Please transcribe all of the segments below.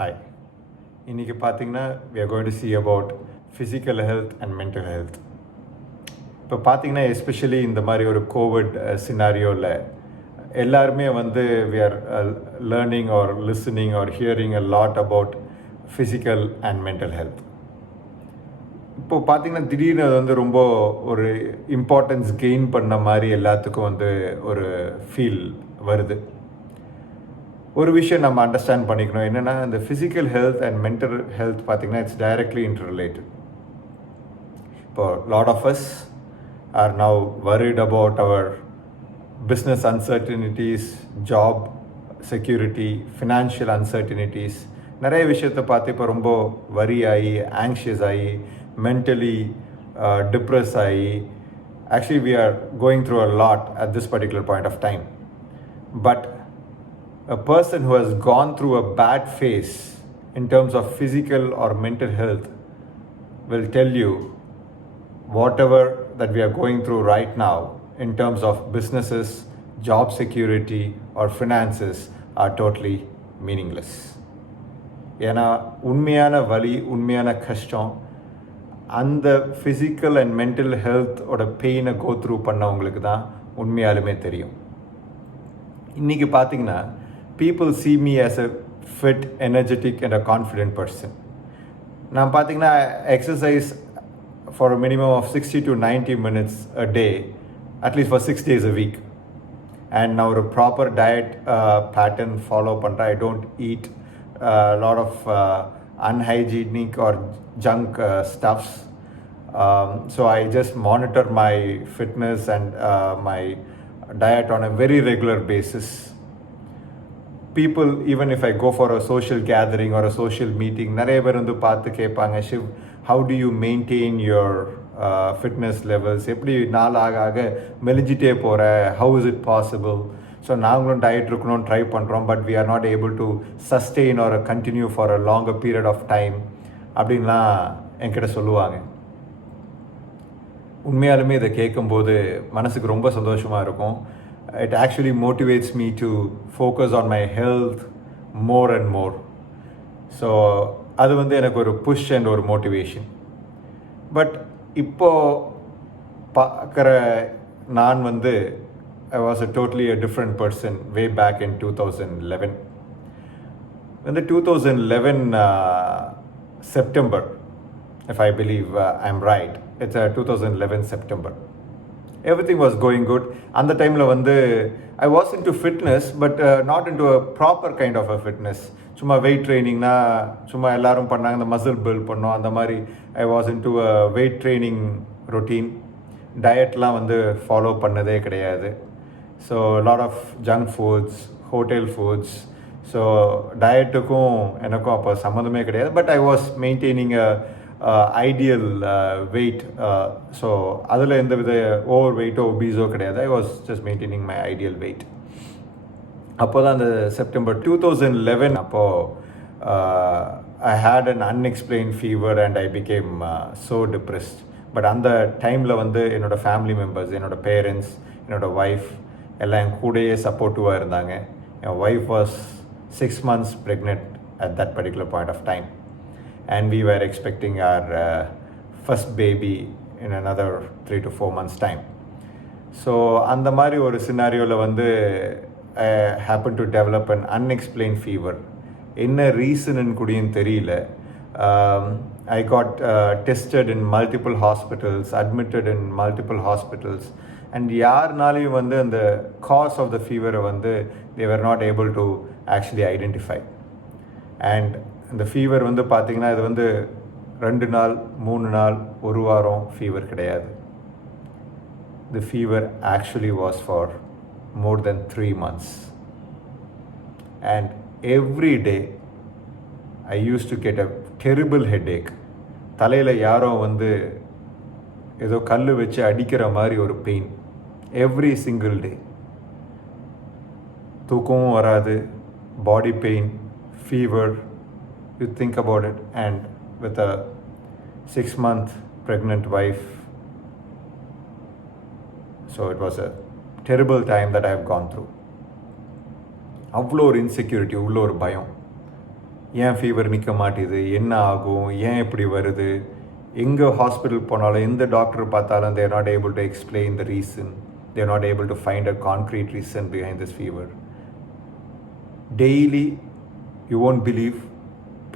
Hi. இன்னைக்கு பார்த்தீங்கன்னா we are going to see about physical health and mental health. இப்போ பார்த்தீங்கன்னா எஸ்பெஷலி இந்த மாதிரி ஒரு கோவிட் சினாரியோவில் எல்லாருமே வந்து we are learning or listening or hearing a lot about physical and mental health. இப்போ பார்த்தீங்கன்னா திடீர்னு அது வந்து ரொம்ப ஒரு இம்பார்ட்டன்ஸ் கெயின் பண்ண மாதிரி எல்லாத்துக்கும் வந்து ஒரு ஃபீல் வருது. ஒரு விஷயம் நம்ம அண்டர்ஸ்டாண்ட் பண்ணிக்கணும் என்னென்னா இந்த physical health and mental health பார்த்திங்கன்னா இட்ஸ் டைரக்ட்லி இன்டர்ரிலேட்டட். இப்போ lot of us are now worried about our business uncertainties, job security, financial uncertainties, நிறைய விஷயத்தை பார்த்து இப்போ ரொம்ப வரி ஆகி, ஆங்ஷியஸ் ஆகி, மென்டலி டிப்ரெஸ் ஆகி, actually we are going through a lot at this particular point of time. But a person who has gone through a bad phase in terms of physical or mental health will tell you whatever that we are going through right now in terms of businesses, job security or finances are totally meaningless. ஏன்னா உண்மையான வலி, உண்மையான கஷ்டம் அந்த physical and mental ஹெல்த்தோட பெயினை go through பண்ணவங்களுக்கு தான் உண்மையாலுமே தெரியும். இன்றைக்கி பார்த்தீங்கன்னா people see me as a fit, energetic and a confident person. நான் பார்த்தீங்கன்னா exercise for a minimum of 60 to 90 minutes a day, at least for 6 days a week. And now a proper diet pattern follow பண்ணுறேன். I don't eat a lot of unhygienic or junk stuffs. So I just monitor my fitness and my diet on a very regular basis. People, even if I go for a social gathering or a social meeting, நிறைய பேர் வந்து பார்த்து கேட்பாங்க, Shiv, how do you maintain your fitness levels? எப்படி நாள் ஆக ஆக மெலிஞ்சிட்டே போகிற, how is it possible? So நாங்களும் டயட் இருக்கணும்னு ட்ரை பண்ணுறோம், but we are not able to sustain or continue for a longer period of time அப்படின்லாம் என்கிட்ட சொல்லுவாங்க. உண்மையாலுமே இதை கேட்கும்போது மனசுக்கு ரொம்ப சந்தோஷமாக இருக்கும். It actually motivates me to focus on my health more and more. So அது வந்து எனக்கு ஒரு புஷ் அண்ட் ஒரு மோட்டிவேஷன். பட் இப்போது பார்க்குற நான் வந்து I was a totally a different person way back in 2011. இந்த 2011 September, if I believe I'm right, it's 2011 September. Everything was going good. அந்த டைமில் வந்து I was into fitness, but not into a proper kind of a fitness. சும்மா wait ட்ரைனிங்னா சும்மா எல்லாரும் பண்ணாங்க, இந்த muscle build பண்ணோம், அந்த மாதிரி I was into a weight training routine. டயட்லாம் வந்து ஃபாலோ பண்ணதே கிடையாது. So lot of junk foods, hotel foods. So டயட்டுக்கும் எனக்கும் அப்போ சம்மந்தமே கிடையாது. But I was maintaining ideal weight. So அதில் எந்த வித ஓவர் வெயிட்டோ ஒபீஸோ கிடையாது. I was just maintaining my ideal weight. அப்போ தான் அந்த செப்டம்பர் 2011 அப்போது I had an unexplained fever and I became so depressed. But அந்த டைமில் வந்து என்னோடய ஃபேமிலி மெம்பர்ஸ், என்னோடய பேரண்ட்ஸ், என்னோடய ஒய்ஃப் எல்லாம் என் கூடயே சப்போர்ட்டிவாக இருந்தாங்க. என் wife was 6 months pregnant at that particular point of time. And we were expecting our first baby in another 3 to 4 months time. So அந்த மாதிரி ஒரு சினாரியோவில் வந்து I happened to develop an unexplained fever. என்ன ரீசன்னு கூடயும் தெரியல. I got tested in multiple hospitals, admitted in multiple hospitals, and யாருனாலையும் வந்து அந்த cause of the fever வந்து they were not able to actually identify. And இந்த ஃபீவர் வந்து பார்த்திங்கன்னா இது வந்து 2 நாள் 3 நாள் 1 வாரம் ஃபீவர் கிடையாது. The fever actually was for more than 3 months. And every day I used to get a terrible headache. தலையில் யாரோ வந்து ஏதோ கல் வச்சு அடிக்கிற மாதிரி ஒரு பெயின் எவ்ரி சிங்கிள் டே. தூக்கமும் வராது, body pain, fever. You think about it, and with a 6-month pregnant wife, so it was a terrible time that I have gone through. அவ்வளோ ஒரு இன்செக்யூரிட்டி, அவ்வளோ ஒரு பயம். ஏன் ஃபீவர் நிற்க மாட்டேது, என்ன ஆகும், ஏன் இப்படி வருது, எங்கே ஹாஸ்பிட்டல் போனாலும் எந்த டாக்டர் பார்த்தாலும் they are not able to explain the reason, they are not able to find a concrete reason behind this fever. Daily, you won't believe,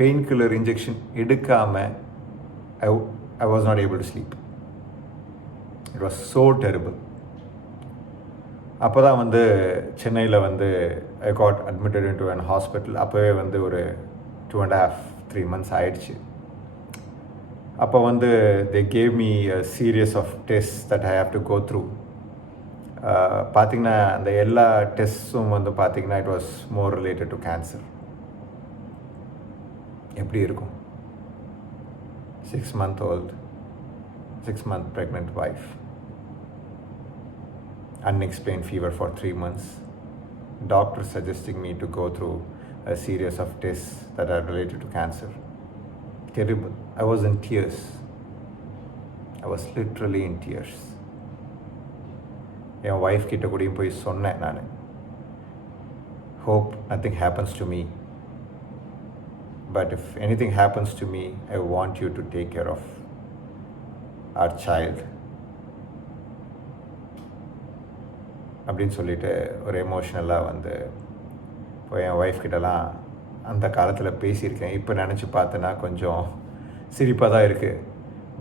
painkiller injection எடுக்காம I was not able to sleep. It was so terrible. அப்போ தான் வந்து சென்னையில் வந்து I got admitted into an hospital. அப்போவே வந்து ஒரு 2.5-3 months ஆயிடுச்சு. அப்போ வந்து they gave me a series of tests that I have to go through. பார்த்திங்கன்னா அந்த எல்லா டெஸ்ட்ஸும் வந்து பார்த்திங்கன்னா it was more related to cancer. எப்படி இருக்கும்? 6-month-old, 6-month pregnant wife, unexplained fever for 3 months, doctor suggesting me to go through a series of tests that are related to cancer. Terrible. I was in tears. I was literally in tears. N wife கிட்ட கூடயும் போய் சொன்னேன் நான், hope nothing happens to me, but if anything happens to me, I want you to take care of our child. அப்படின்னு சொல்லிட்டு ஒரு எமோஷ்னலாக வந்து இப்போ என் ஒய்ஃப் கிட்டலாம் அந்த காலத்தில் பேசியிருக்கேன். இப்போ நினச்சி பார்த்தேன்னா கொஞ்சம் சிரிப்பாக தான் இருக்குது,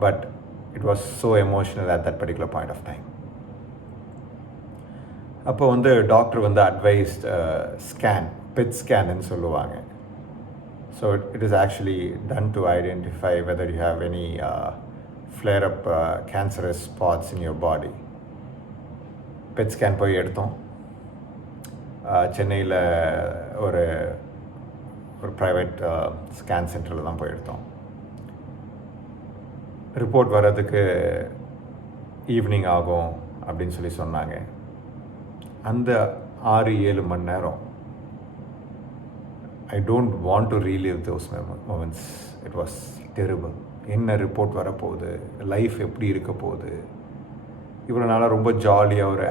but it was so emotional at that particular point of time. அப்போ வந்து டாக்டர் வந்து அட்வைஸ்ட் ஸ்கேன், பெட் ஸ்கேன்னு சொல்லுவாங்க. So it is actually done to identify whether you have any flare up cancerous spots in your body. PET scan போய் எடுத்தோம். சென்னையில் ஒரு private scan சென்டரில் தான் போய் எடுத்தோம். ரிப்போர்ட் வர்றதுக்கு ஈவினிங் ஆகும் அப்படின்னு சொல்லி சொன்னாங்க. அந்த 6-7 மணி நேரம் I don't want to relive those moments. It was terrible. என்ன ரிப்போர்ட் வரப்போகுது, லைஃப் எப்படி இருக்க போகுது, இவ்வளோ நாளாக ரொம்ப ஜாலியாக ஒரு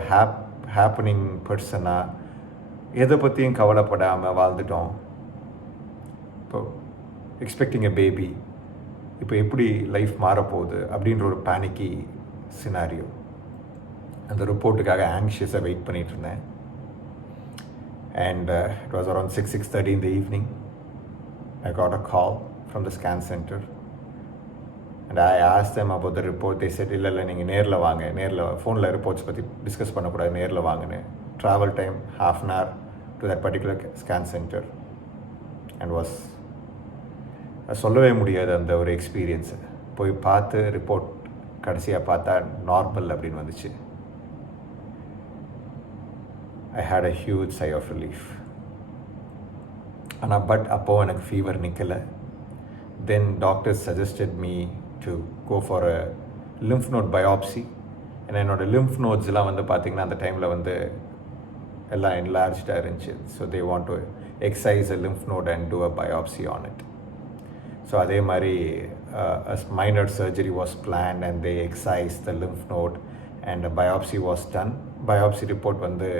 ஹேப்பனிங் பர்சனாக எதை பற்றியும் கவலைப்படாமல் வாழ்ந்துட்டோம். இப்போ எக்ஸ்பெக்டிங் எ பேபி, இப்போ எப்படி லைஃப் மாறப்போகுது அப்படின்ற ஒரு பேனிக்கி சினாரியோ. அந்த ரிப்போர்ட்டுக்காக ஆங்ஷியஸாக வெயிட் பண்ணிகிட்டு இருந்தேன். And it was around 6-6:30 in the evening. I got a call from the scan center and I asked them about the report. They said இல்லை நீங்கள் நேரில் வாங்க, நேரில் ஃபோனில் ரிப்போர்ட்ஸ் பற்றி டிஸ்கஸ் பண்ணக்கூடாது, நேரில் வாங்கினு. Travel time 1/2 an hour to that particular scan center and was சொல்லவே முடியாது அந்த ஒரு எக்ஸ்பீரியன்ஸு. போய் பார்த்து ரிப்போர்ட் கடைசியாக பார்த்தா நார்மல் அப்படின்னு வந்துச்சு. I had a huge sigh of relief. ஆனால் பட் அப்போது எனக்கு ஃபீவர் நிற்கலை. Then doctors suggested me to go for a lymph node biopsy. ஏன்னா என்னோடய லிம்ஃப் நோட்ஸ்லாம் வந்து பார்த்திங்கன்னா அந்த டைமில் வந்து எல்லாம் என்லார்ஜ்டாக இருந்துச்சு. So they want to excise a lymph node and do a biopsy on it. So அதே மாதிரி a minor surgery was planned and they excised the lymph node and a biopsy was done. Biopsy report வந்து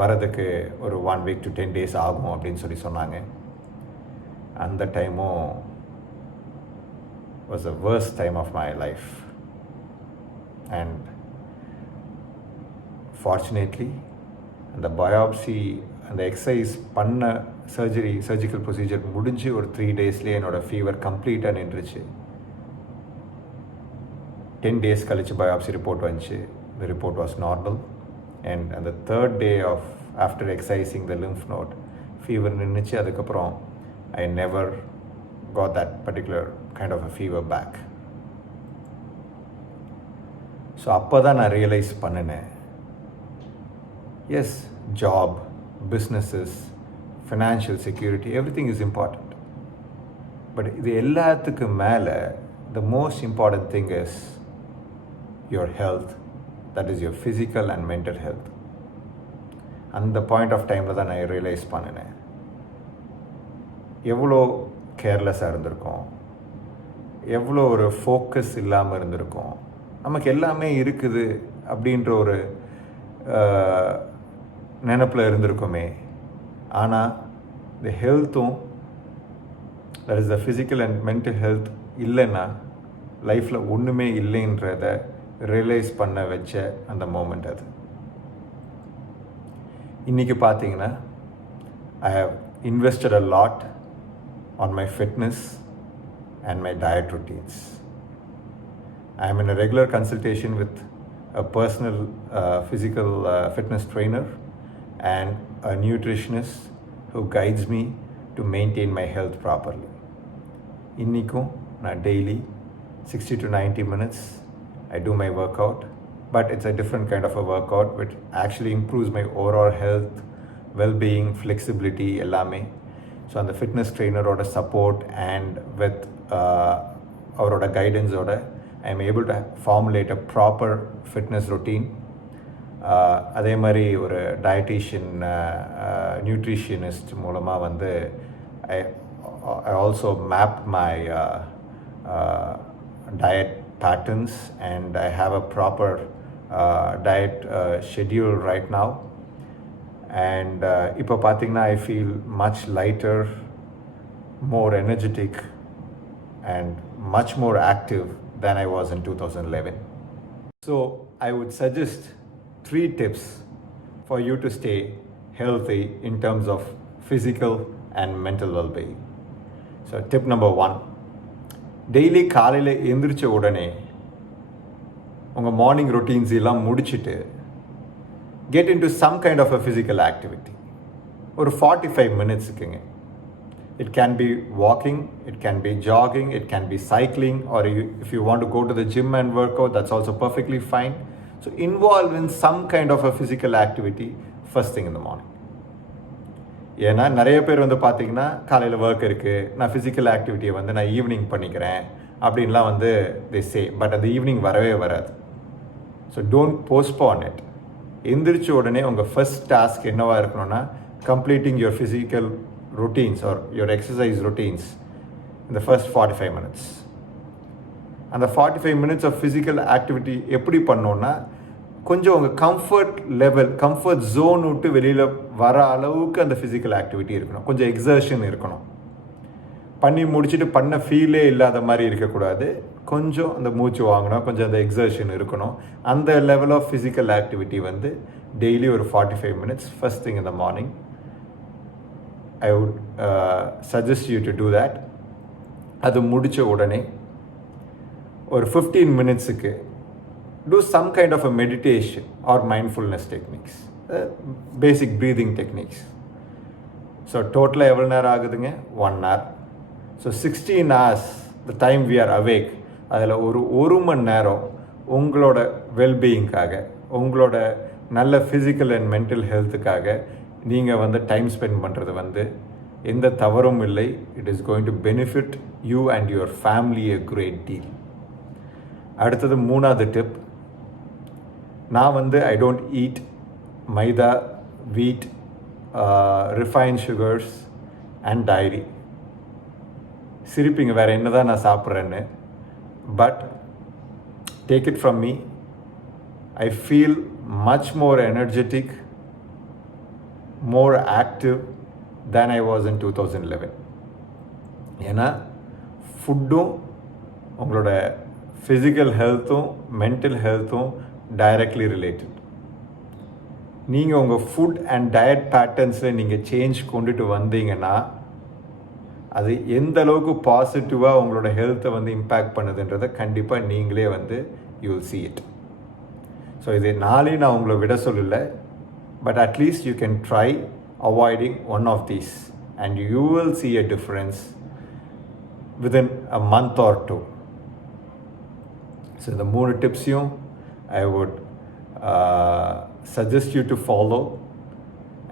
வரதுக்கு ஒரு 1 week to 10 days ஆகும் அப்படின்னு சொல்லி சொன்னாங்க. அந்த டைமும் was the worst time of my life. And fortunately அந்த biopsy அந்த எக்ஸசைஸ் பண்ண சர்ஜிக்கல் ப்ரொசீஜர் முடிஞ்சு ஒரு 3 daysலேயே என்னோடய ஃபீவர் கம்ப்ளீட்டாக நின்றுச்சு. 10 days கழிச்சு பயாப்சி ரிப்போர்ட் வந்துச்சு. The report was normal. And on the 3rd day of after excising the lymph node, fever நின்றுச்சு. அதுக்கப்புறம் I never got that particular kind of a fever back. So அப்போ தான் நான் realise பண்ணினேன், yes, job, businesses, financial security, everything is important. But இது எல்லாத்துக்கு மேலே the most important thing is your health, that is your physical and mental health. அந்த point of டைமில் தான் நான் ரியலைஸ் பண்ணினேன், எவ்வளோ கேர்லெஸ்ஸாக இருந்திருக்கோம், எவ்வளோ ஒரு ஃபோக்கஸ் இல்லாமல் இருந்திருக்கோம். நமக்கு எல்லாமே இருக்குது அப்படின்ற ஒரு நினப்பில் இருந்திருக்கோமே. ஆனால் இந்த ஹெல்த்தும் that is the physical and mental health இல்லைன்னா லைஃப்பில் ஒன்றுமே இல்லைன்றத ரியலைஸ் பண்ண வச்ச அந்த மோமெண்ட் அது. இன்றைக்கி பார்த்தீங்கன்னா I have invested a lot on my fitness and my diet routines. I am in a regular consultation with a personal physical fitness trainer and a nutritionist who guides me to maintain my health properly. இன்னிக்கும் நான் daily 60 to 90 minutes I do my workout, but it's a different kind of a workout which actually improves my overall health, well-being, flexibility எல்லாமே. So அந்த fitness ட்ரெயினரோட support and with அவரோட கைடன்ஸோட I am able to formulate a proper fitness routine. அதே மாதிரி ஒரு dietician nutritionist மூலமாக வந்து I also map my diet patterns and I have a proper diet schedule right now. And இப்போ பார்த்தீங்கன்னா I feel much lighter, more energetic and much more active than I was in 2011. So I would suggest 3 tips for you to stay healthy in terms of physical and mental well-being. So tip number 1, daily காலையில் எழுந்திரிச்ச உடனே உங்கள் morning routines எல்லாம் முடிச்சுட்டு get into some kind of a physical activity. ஒரு 45 மினிட்ஸுக்குங்க. It can be walking, it can be jogging, it can be cycling, or if you want to go to the gym and work out, that's also perfectly fine. So involve in some kind of a physical activity first thing in the morning. ஏன்னா நிறைய பேர் வந்து பார்த்தீங்கன்னா காலையில் work இருக்குது, நான் physical ஆக்டிவிட்டியை வந்து நான் ஈவினிங் பண்ணிக்கிறேன் அப்படின்லாம் வந்து they say, பட் அந்த ஈவினிங் வரவே வராது. So don't postpone it. எந்திரிச்ச உடனே உங்கள் ஃபர்ஸ்ட் டாஸ்க் என்னவாக இருக்கணும்னா completing your physical routines or your exercise routines இந்த ஃபர்ஸ்ட் 45 மினிட்ஸ். அந்த 45 மினிட்ஸ் ஆஃப் ஃபிசிக்கல் ஆக்டிவிட்டி எப்படி பண்ணோன்னா கொஞ்சம் உங்கள் கம்ஃபர்ட் லெவல், கம்ஃபர்ட் ஜோன் விட்டு வெளியில் வர அளவுக்கு அந்த ஃபிசிக்கல் ஆக்டிவிட்டி இருக்கணும். கொஞ்சம் எக்ஸர்ஷன் இருக்கணும். பண்ணி முடிச்சுட்டு பண்ண ஃபீலே இல்லாத மாதிரி இருக்கக்கூடாது. கொஞ்சம் அந்த மூச்சு வாங்கணும், கொஞ்சம் அந்த எக்ஸர்ஷன் இருக்கணும். அந்த லெவல் ஆஃப் ஃபிசிக்கல் ஆக்டிவிட்டி வந்து டெய்லி ஒரு 45 minutes first thing in the morning I would suggest you to do that. அது முடித்த உடனே ஒரு 15 மினிட்ஸுக்கு do some kind of a meditation or mindfulness techniques, basic breathing techniques. So total எவ்வளோ நேரம் ஆகுதுங்க? 1 hour. So 16 hours the time we are awake, அதில் ஒரு மணி நேரம் உங்களோட வெல்பீயிங்காக, உங்களோட நல்ல ஃபிசிக்கல் அண்ட் மென்டல் ஹெல்த்துக்காக நீங்கள் வந்து டைம் ஸ்பெண்ட் பண்ணுறது வந்து எந்த தவறும் இல்லை. It is going to benefit you and your family a great deal. அடுத்தது 3வது டிப், நான் வந்து I don't eat maida, wheat, refined sugars and dairy. சிரிப்பீங்க வேறு என்ன தான் நான் சாப்பிட்றேன்னு, but take it from me, I feel much more energetic, more active than I was in 2011. ஏன்னா ஃபுட்டும் உங்களோட ஃபிசிக்கல் ஹெல்த்தும் மென்டல் ஹெல்த்தும் டைரக்ட்லி ரிலேட்டட். நீங்கள் உங்கள் ஃபுட் அண்ட் டயட் பேட்டர்ன்ஸில் நீங்கள் சேஞ்ச் கொண்டுட்டு வந்தீங்கன்னா அது எந்த அளவுக்கு பாசிட்டிவாக உங்களோட ஹெல்த்தை வந்து இம்பேக்ட் பண்ணுதுன்றதை கண்டிப்பாக நீங்களே வந்து you will see it. So இது நாளையும் நான் உங்களை விட சொல்லலை, but at least you can try avoiding one of these and you will see a difference within a month or 2. So இந்த 3 டிப்ஸையும் I would suggest you to follow.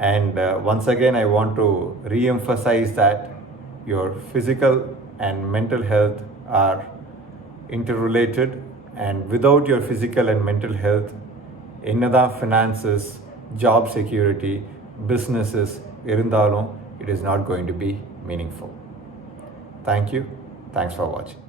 And once again, I want to re-emphasize that your physical and mental health are interrelated, and without your physical and mental health, என்னதான் finances, job security, businesses இருந்தாலும் it is not going to be meaningful. Thank you. Thanks for watching.